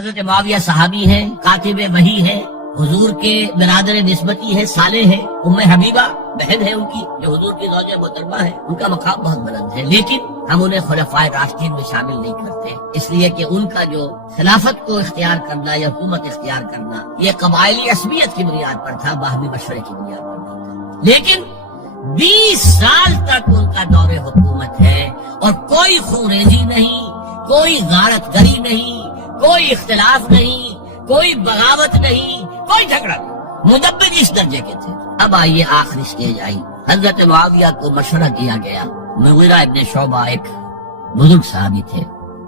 حضرت معاویہ صحابی ہیں، کاتب وحی ہے، حضور کے برادر نسبتی ہے، صالح ہے، ام حبیبہ بہن ہے ان کی جو حضور کی زوجہ محترمہ ہے، ان کا مقام بہت بلند ہے، لیکن ہم انہیں خلفائے راشدین میں شامل نہیں کرتے، اس لیے کہ ان کا جو خلافت کو اختیار کرنا یا حکومت اختیار کرنا یہ قبائلی عصبیت کی بنیاد پر تھا، باہمی مشورے کی بنیاد پر نہیں تھا، لیکن 20 سال تک ان کا دور حکومت ہے اور کوئی خوریزی نہیں، کوئی غارت گری نہیں، کوئی اختلاف نہیں، کوئی بغاوت نہیں، کوئی جھگڑا نہیں، مدبر اس درجے کے تھے۔ اب آئیے آخری سٹیج آئی، حضرت معاویہ کو مشورہ کیا گیا، مغیرہ ابن شعبہ ایک بزرگ صحابی تھے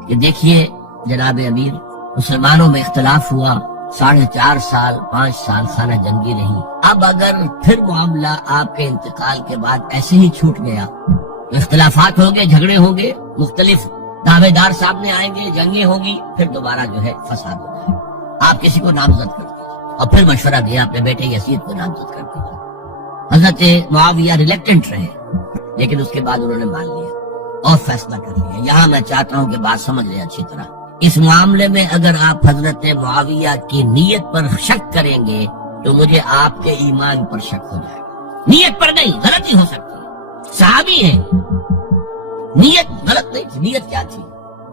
کہ دیکھیے جناب امیر، مسلمانوں میں اختلاف ہوا، 4.5 سال 5 سال خانہ جنگی رہی، اب اگر پھر معاملہ آپ کے انتقال کے بعد ایسے ہی چھوٹ گیا تو اختلافات ہوں گے، جھگڑے ہوں گے، مختلف دعوے دار سامنے آئیں گے، جنگیں ہوں گی، پھر دوبارہ جو ہے فساد ہو جائے، آپ کسی کو نامزد کر دیجیے۔ اور پھر مشورہ دیا اپنے بیٹے یزید کو نامزد کر دیجیے۔ حضرت معاویہ ریلیکٹنٹ رہے، لیکن اس کے بعد انہوں نے مان لیا اور فیصلہ کر لیا۔ یہاں میں چاہتا ہوں کہ بات سمجھ لیں اچھی طرح، اس معاملے میں اگر آپ حضرت معاویہ کی نیت پر شک کریں گے تو مجھے آپ کے ایمان پر شک ہو جائے گا، نیت پر نہیں، غلطی ہو سکتی ہے، صحابی ہیں، نیت غلط نہیں تھی، نیت کیا تھی؟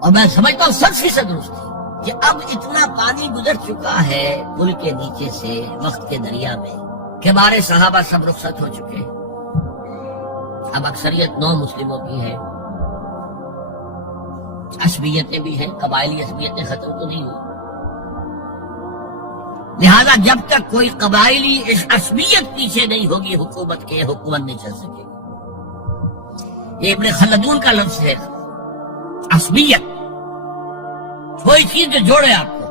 اور میں سمجھتا ہوں 100% درست تھی کہ اب اتنا پانی گزر چکا ہے پل کے نیچے سے وقت کے دریا میں کہ ہمارے صحابہ سب رخصت ہو چکے، اب اکثریت 9 مسلموں کی ہے، عصبیتیں بھی ہیں، قبائلی عصبیتیں ختم تو نہیں ہوئی، لہذا جب تک کوئی قبائلی عصبیت پیچھے نہیں ہوگی حکومت کے، حکومت نہیں چل سکے گی۔ یہ ابن خلدون کا لفظ ہے، عصبیت، کوئی چیز جو جوڑے آپ کو۔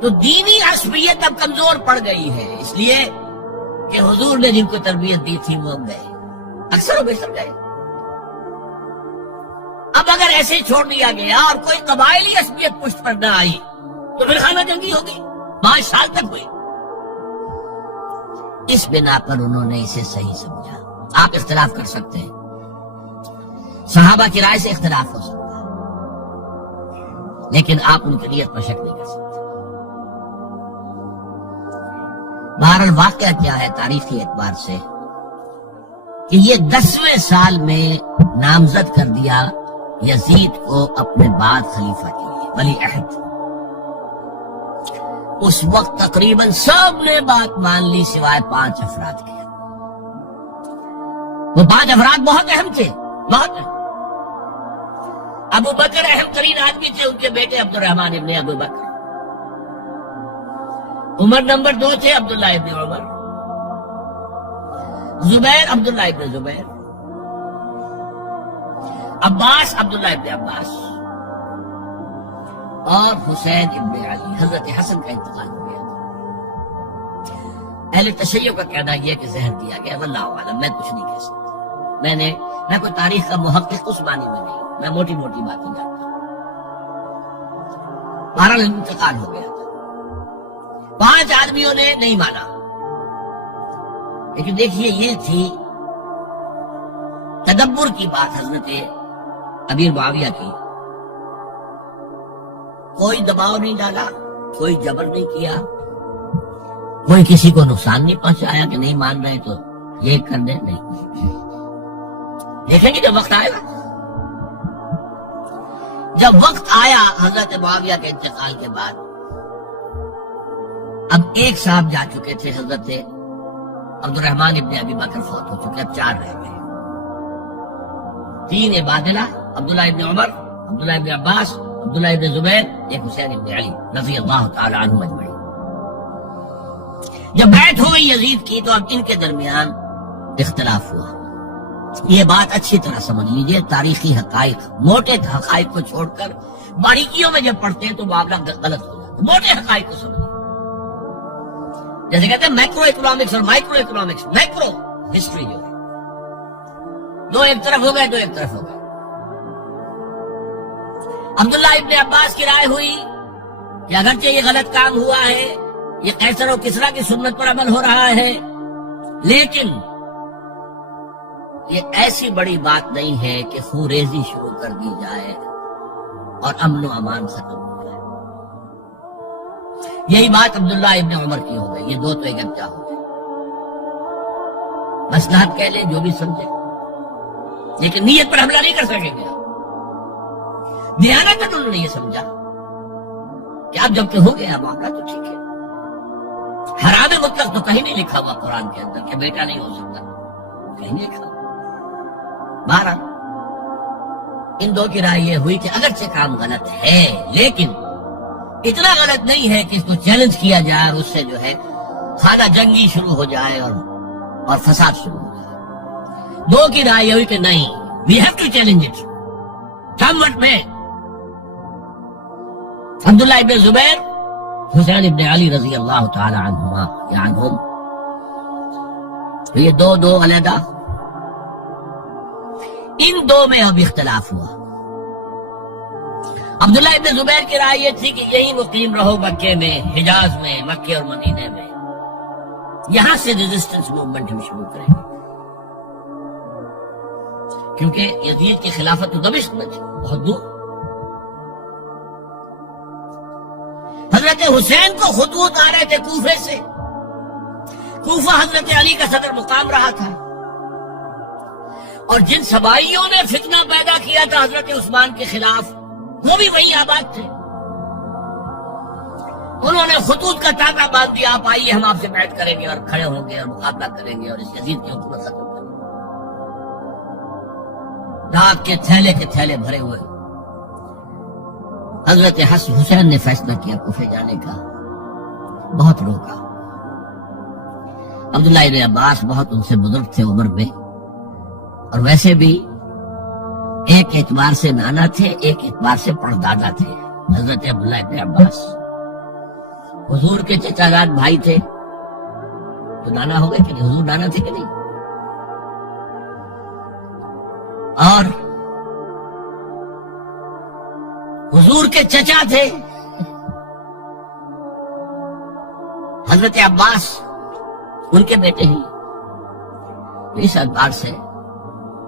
تو دینی عصبیت اب کمزور پڑ گئی ہے، اس لیے کہ حضور نے جن کو تربیت دی تھی وہ گئے، اکثر و بیشتر گئے۔ اب اگر ایسے چھوڑ دیا گیا اور کوئی قبائلی عصبیت پشت پر نہ آئی تو پھر خانہ جنگی ہوگی، 5 سال تک ہوئی۔ اس بنا پر انہوں نے اسے صحیح سمجھا۔ آپ اختلاف کر سکتے ہیں، صحابہ کی رائے سے اختلاف ہو سکتا ہے، لیکن آپ ان کی نیت پر شک نہیں کر سکتے۔ بہرحال واقعہ کیا ہے تاریخی اعتبار سے کہ یہ 10ویں سال میں نامزد کر دیا یزید کو اپنے بعد خلیفہ کے لیے، ولی عہد۔ اس وقت تقریباً سب نے بات مان لی سوائے 5 افراد کے۔ وہ 5 افراد بہت اہم تھے، بہت اہم۔ ابو بکر اہم ترین آدمی تھے، ان کے بیٹے عبد الرحمن ابن ابو بکر۔ عمر نمبر 2 تھے، عبداللہ ابن عمر۔ زبیر عبداللہ ابن زبیر۔ عباس عبداللہ ابن عباس، اور حسین ابن علی۔ حضرت حسن کا انتقال ہو گیا۔ اہل تشیع کا کہنا یہ کہ زہر دیا گیا، واللہ اعلم، میں کچھ نہیں کہہ سکتا، میں کوئی تاریخ کا محقق اس معنی میں نہیں، میں موٹی موٹی باتیں جانتا ہوں۔ بہرحال انتقال ہو گیا تھا، 5 آدمیوں نے نہیں مانا، لیکن دیکھیے یہ تھی تدبر کی بات حضرت امیر معاویہ کی۔ کوئی دباؤ نہیں ڈالا، کوئی جبر نہیں کیا، کوئی کسی کو نقصان نہیں پہنچایا کہ نہیں مان رہے تو یہ کر دیں، نہیں۔ دیکھیں گے جب وقت آئے گا، جب وقت آیا حضرت معاویہ کے انتقال کے بعد، اب ایک صاحب جا چکے تھے، حضرت عبد الرحمن ابن ابی بکر فوت ہو چکے، اب 4 رہ گئے، 3 عبادلہ، عبداللہ ابن عمر، عبداللہ ابن عباس، عبداللہ ابن زبیر، ایک حسین ابن علی رضی اللہ تعالی عنہ اجمعین۔ جب بیعت ہو گئی یزید کی تو اب ان کے درمیان اختلاف ہوا۔ یہ بات اچھی طرح سمجھ لیجئے، تاریخی حقائق، موٹے حقائق کو چھوڑ کر باریکیوں میں جب پڑھتے ہیں تو معاملہ غلط ہو جاتا ہے۔ موٹے حقائق کو سمجھیں، جیسے کہتے ہیں میکرو اکنامکس اور مائکرو اکنامکس، میکرو ہسٹری جو ہے، 2 ایک طرف ہو گئے، 2 ایک طرف ہو گئے۔ عبداللہ ابن عباس کی رائے ہوئی کہ اگرچہ یہ غلط کام ہوا ہے، یہ قیصر و کسریٰ کی سنت پر عمل ہو رہا ہے، لیکن یہ ایسی بڑی بات نہیں ہے کہ خوریزی شروع کر دی جائے اور امن و امان ختم ہو جائے۔ یہی بات عبداللہ ابن عمر کی ہو گئی، یہ دو تو یکجا ہو گئے، مصلحت کہہ لیں جو بھی سمجھے، لیکن نیت پر حملہ نہیں کر سکیں گے۔ دیانت انہوں نے یہ سمجھا کہ اب جب کہ ہو گیا معاملہ تو ٹھیک ہے، حرام مطلق تو کہیں نہیں لکھا ہوا قرآن کے اندر کہ بیٹا نہیں ہو سکتا، کہیں نہیں لکھا۔ بہرحال ان دو کی رائے یہ ہوئی کہ اگرچہ کام غلط ہے لیکن اتنا غلط نہیں ہے کہ اس کو چیلنج کیا جائے اور اس سے جو ہے خانہ جنگی شروع ہو جائے اور فساد شروع ہو جائے۔ دو کی رائے یہ ہوئی کہ نہیں، we have to challenge it come what may. Abdullah ابن زبیر، حسین ابن علی رضی اللہ تعالی عنہما یا عنہم، یہ دو علیحدہ، ان دو میں اب اختلاف ہوا۔ عبداللہ ابن زبیر کی رائے یہ تھی کہ یہی مقیم رہو مکے میں، حجاز میں، مکے اور مدینے میں، یہاں سے ریزسٹنس موومنٹ ہم شروع کریں گے، کیونکہ یزید کی خلافت تو دمشق میں تھی، بہت دور۔ حضرت حسین کو خطوط آ رہے تھے کوفے سے، کوفہ حضرت علی کا صدر مقام رہا تھا، اور جن سبائیوں نے فتنہ پیدا کیا تھا حضرت عثمان کے خلاف وہ بھی وہی آباد تھے۔ انہوں نے خطوط کا تاغا باندھ دیا، آپ آئیے ہم آپ سے بیعت کریں گے اور کھڑے ہوں گے اور مقابلہ کریں گے اور اس یزید کی حکومت ختم کریں گے۔ رات کے تھیلے بھرے ہوئے حضرت حسین نے فیصلہ کیا کوفے جانے کا، بہت روکا۔ عبداللہ ابن عباس بہت ان سے بزرگ تھے عمر میں، اور ویسے بھی ایک اعتبار سے نانا تھے، ایک اعتبار سے پردادا تھے حضرت عبداللہ ابن عباس۔ حضور کے چچا زاد بھائی تھے تو نانا ہو گئے کہ نہیں، حضور نانا تھے کہ نہیں، اور حضور کے چچا تھے حضرت عباس، ان کے بیٹے ہی۔ اس اعتبار سے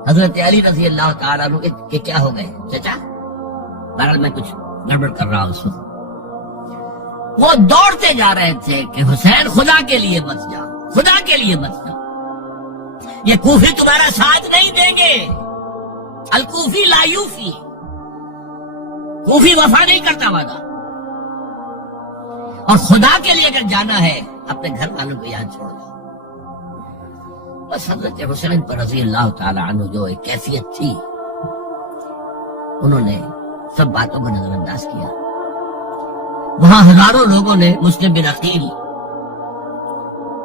حضرت علی رضی اللہ تعالیٰ عنہ کے کیا ہو گئے چچا۔ بہرحال میں کچھ گڑبڑ کر رہا ہوں اس وقت۔ وہ دوڑتے جا رہے تھے کہ حسین خدا کے لیے مت جاؤ، خدا کے لیے مت جاؤ، یہ کوفی تمہارا ساتھ نہیں دیں گے، الکوفی لا یوفی، کوفی وفا نہیں کرتا وعدہ، اور خدا کے لیے اگر جانا ہے اپنے گھر والوں کو یہاں چھوڑ دو۔ بس حضرت حسین پر رضی اللہ تعالی عنہ جو ایک کیفیت تھی، انہوں نے سب باتوں کو نظر انداز کیا۔ وہاں ہزاروں لوگوں نے مسلم بن عقیل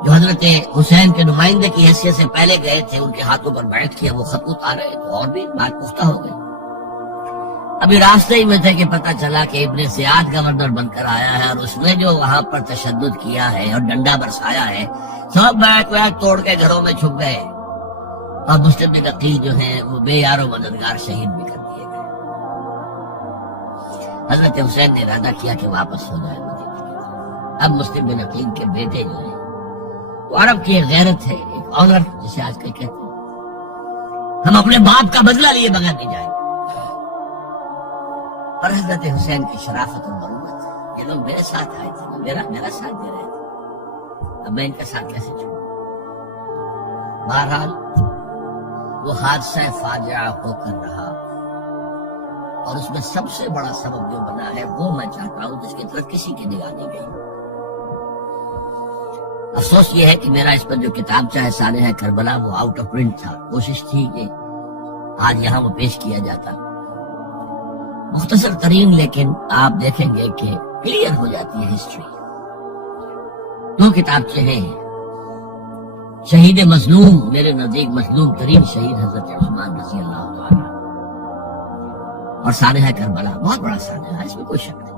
جو حضرت حسین کے نمائندے کی حیثیت سے پہلے گئے تھے، ان کے ہاتھوں پر بیعت کیا، وہ خطوط آ رہے تو اور بھی بات پختہ ہو گئی۔ ابھی راستے ہی میں تھے کہ پتہ چلا کہ ابن زیاد گورنر بن کر آیا ہے، اور اس نے جو وہاں پر تشدد کیا ہے اور ڈنڈا برسایا ہے، سب بیعت توڑ کے گھروں میں چھپ گئے، اور مسلم بن عقیل جو ہیں وہ بے یار و مددگار شہید بھی کر دیے گئے۔ حضرت حسین نے ارادہ کیا کہ واپس ہو جائے مدینے کی طرف۔ اب مسلم بن عقیل کے بیٹے جو ہیں، وہ عرب کی ایک غیرت ہے، ایک آنر جسے آج کل کہتے ہیں، ہم اپنے باپ کا بدلہ لیے بغیر نہیں جائیں گے۔ اور حضرت حسین کی شرافت اور مروت، یہ لوگ میرے ساتھ آئے تھے، میرا ساتھ دے رہے تھے، اب میں ان کا ساتھ کیسے چھوڑوں؟ بہرحال وہ حادثہ فاجعہ ہو کر رہا، اور اس میں سب سے بڑا سبب جو بنا ہے وہ میں چاہتا ہوں جس کی طرف کسی کی نگاہ نہیں گئی۔ افسوس یہ ہے کہ میرا اس پر جو کتابچہ ہے سانحہ کربلا وہ آؤٹ آف پرنٹ تھا، کوشش تھی کہ آج یہاں وہ پیش کیا جاتا، مختصر ترین، لیکن آپ دیکھیں گے کہ کلیئر ہو جاتی ہے ہسٹری۔ دو کتابچے ہیں، شہید مظلوم، میرے نزدیک مظلوم ترین شہید حضرت عثمان رضی اللہ عنہ، اور سانحہ کربلا، بہت بڑا سانحہ، اس میں کوئی شک نہیں۔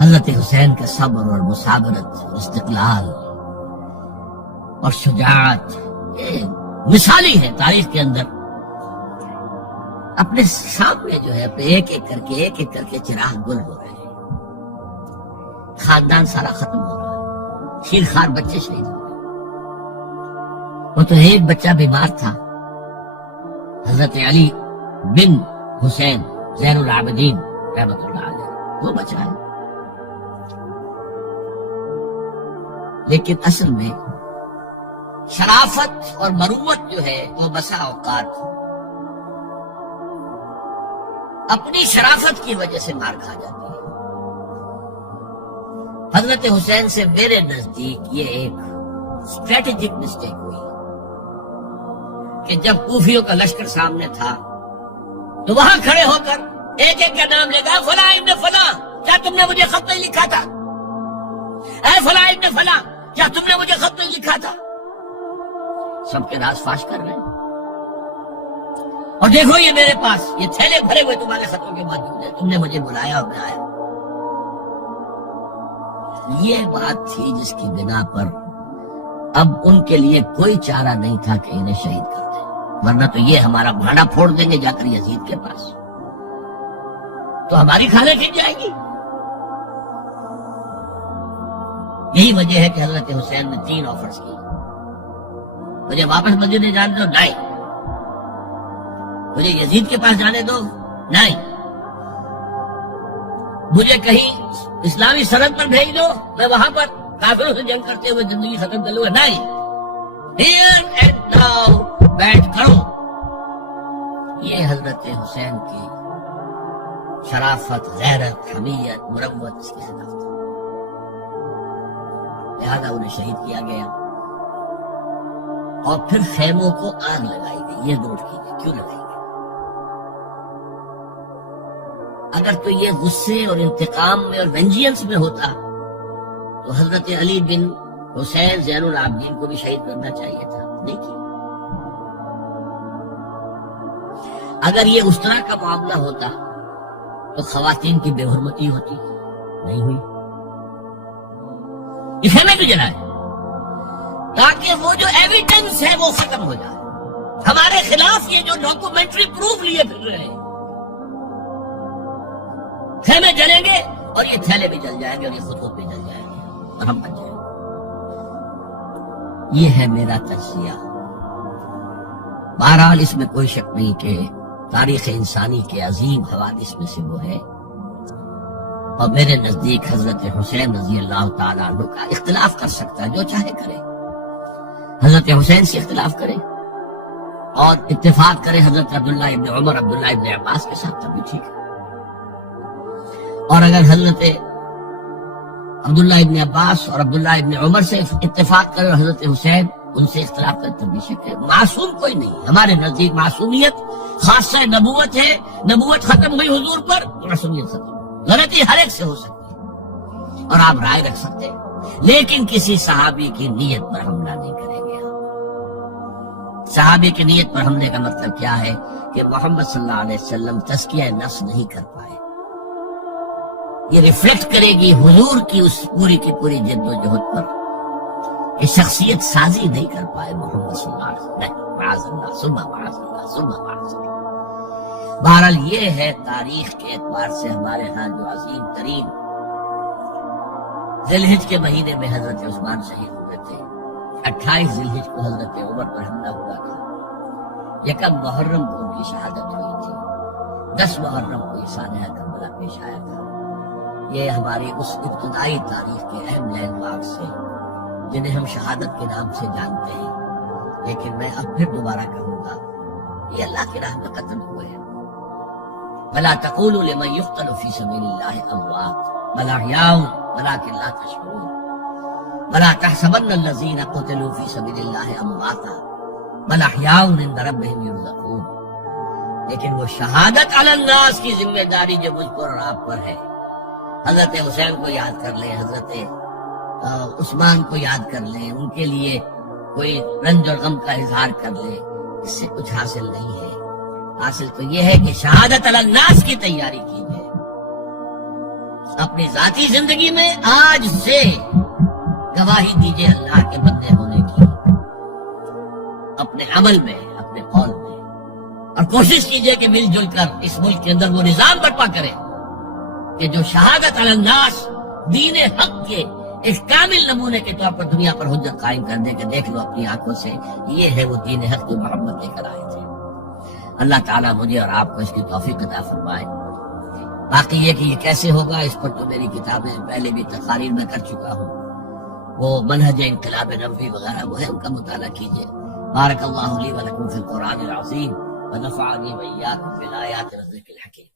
حضرت حسین کا صبر اور مثابرت اور استقلال اور شجاعت یہ مثالی ہے تاریخ کے اندر۔ اپنے سامنے جو ہے اپنے ایک ایک کر کے چراغ گل ہو رہے ہیں، خاندان سارا ختم ہو رہا ہے، شیرخوار بچے شہید ہو رہے ہیں۔ وہ تو ایک بچہ بیمار تھا، حضرت علی بن حسین زین العابدین رحمۃ اللہ علیہ، وہ بچہ ہے، لیکن اصل میں شرافت اور مروت جو ہے وہ بسا اوقات اپنی شرافت کی وجہ سے مار کھا جاتی ہے. حضرت حسین سے میرے نزدیک یہ ایک اسٹریٹجک مسٹیک ہوئی کہ جب کوفیوں کا لشکر سامنے تھا تو وہاں کھڑے ہو کر ایک ایک کا نام لے گا، فلاں ابن فلاں کیا تم نے مجھے خط نہیں لکھا تھا؟ اے فلاں ابن فلاں کیا تم نے مجھے خط نہیں لکھا تھا؟ سب کے راز فاش کر رہے ہیں. اور دیکھو یہ میرے پاس یہ تھیلے بھرے ہوئے تمہارے خطوں کے موجود ہیں، تم نے مجھے بلایا اور میں آیا. یہ بات تھی جس کی بنا پر اب ان کے لیے کوئی چارہ نہیں تھا کہ انہیں شہید کر دیں، ورنہ تو یہ ہمارا بھانڈا پھوڑ دیں گے جا کر یزید کے پاس، تو ہماری کھانے کھل جائے گی. یہی وجہ ہے کہ حضرت حسین نے 3 آفرز کی. مجھے واپس مسجد میں جانے دو، نہیں. مجھے یزید کے پاس جانے دو، نہیں. مجھے کہیں اسلامی سرحد پر بھیج دو، میں وہاں پر کافروں سے جنگ کرتے ہوئے زندگی ختم کر لوں گا، نہیں. ہیئر اینڈ ناؤ بیٹھ کرو. یہ حضرت حسین کی شرافت، غیرت، حمیت، مروت اس کی ہدف تھا. لہذا انہیں شہید کیا گیا اور پھر خیموں کو آگ لگائی گئی. یہ نوٹ کیجیے کیوں لگائی گئی. اگر تو یہ غصے اور انتقام میں اور وینجینس میں ہوتا تو حضرت علی بن حسین زین العابدین کو بھی شہید کرنا چاہیے تھا، نہیں کیا. اگر یہ اس طرح کا معاملہ ہوتا تو خواتین کی بے حرمتی ہوتی، نہیں ہوئی. اس میں کیوں جلائے؟ تاکہ وہ جو ایویڈنس ہے وہ ختم ہو جائے. ہمارے خلاف یہ جو ڈاکومنٹری پروف لیے پھر رہے ہیں، خیمے جلیں گے اور یہ تھیلے بھی جل جائیں گے اور یہ خود بھی جل جائیں گے اور ہم بچ جائیں گے. یہ ہے میرا تجزیہ. بہرحال اس میں کوئی شک نہیں کہ تاریخ انسانی کے عظیم حوادث میں سے وہ ہے، اور میرے نزدیک حضرت حسین رضی اللہ تعالیٰ عنہ کا اختلاف کر سکتا ہے، جو چاہے کرے. حضرت حسین سے اختلاف کرے اور اتفاق کرے حضرت عبداللہ ابن عمر، عبداللہ ابن عباس کے ساتھ، تب بھی ٹھیک ہے. اور اگر حضرت عبداللہ ابن عباس اور عبداللہ ابن عمر سے اتفاق کرے اور حضرت حسین ان سے اختلاف کرے، تب بھی شک ہے. معصوم کوئی نہیں. ہمارے نزدیک معصومیت خاصہ نبوت ہے. نبوت ختم ہوئی حضور پر، معصومیت ختم. غلطی ہر ایک سے ہو سکتی ہے اور آپ رائے رکھ سکتے ہیں، لیکن کسی صحابی کی نیت پر حملہ نہیں کریں گے. صحابی کی نیت پر حملے کا مطلب کیا ہے کہ محمد صلی اللہ علیہ وسلم تزکیہ نفس نہیں کر پائے. یہ ریفلیکٹ کرے گی حضور کی اس پوری کی پوری جد و جہد پر کہ شخصیت سازی نہیں کر پائے محمد صلی اللہ علیہ وسلم. معاذ اللہ ثم معاذ اللہ ثم معاذ اللہ. بہرحال یہ ہے تاریخ کے اعتبار سے ہمارے ہاں جو عظیم ترین ذی الحجہ کے مہینے میں حضرت عثمان شہید ہوئے تھے. 28 ذی الحجہ کو حضرت عمر پر حملہ ہوا تھا. 1 محرم کو ان کی شہادت ہوئی تھی. 10 محرم کو یہ سانحہ کربلا پیش آیا تھا. یہ ہماری اس ابتدائی تاریخ کے اہم لینڈ مارک سے جنہیں ہم شہادت کے نام سے جانتے ہیں. لیکن میں اب پھر دوبارہ کہوں گا، یہ اللہ کی راہ میں قتل ہوئے ہیں. وَلَا تَقُولُوا لِمَنْ يُقْتَلُ فِي سَبِيلِ اللَّهِ أَمْوَاتٌ بَلْ أَحْيَاءٌ وَلَكِنْ لَا تَشْعُرُونَ وَلَا تَحْسَبَنَّ الَّذِينَ قُتِلُوا فِي سَبِيلِ اللَّهِ أَمْوَاتًا بَلْ أَحْيَاءٌ عِندَ رَبِّهِمْ يُرْزَقُونَ. لیکن وہ شہادت علی الناس کی ذمہ داری جو مجھ پر اور آپ پر ہے. حضرت حسین کو یاد کر لیں، حضرت عثمان کو یاد کر لیں، ان کے لیے کوئی رنج اور غم کا اظہار کر لیں. اس سے کچھ حاصل نہیں ہے. حاصل تو یہ ہے کہ شہادت علی الناس کی تیاری کیجیے. اپنی ذاتی زندگی میں آج سے گواہی دیجیے اللہ کے بندے ہونے کی، اپنے عمل میں، اپنے قول میں، اور کوشش کیجیے کہ مل جل کر اس ملک کے اندر وہ نظام برپا کریں کہ جو شہادت علی الناس دین حق کے ایک کامل نمونے کے طور پر دنیا پر حجت قائم کر دے کہ دیکھ لو اپنی آنکھوں سے، یہ ہے وہ دین حق جو محمد لے کر آئے تھے. اللہ تعالیٰ مجھے اور آپ کو اس کی توفیق عطا فرمائے. باقی یہ کہ یہ کیسے ہوگا اس پر تو میری کتابیں پہلے بھی تقاریر میں کر چکا ہوں. وہ منہج انقلاب نبوی وغیرہ وہ ہے، ان کا مطالعہ کیجیے. بارک اللہ لی و لکم فی القرآن العظیم ونفعنی وإیاکم بالآیات والذکر الحکیم.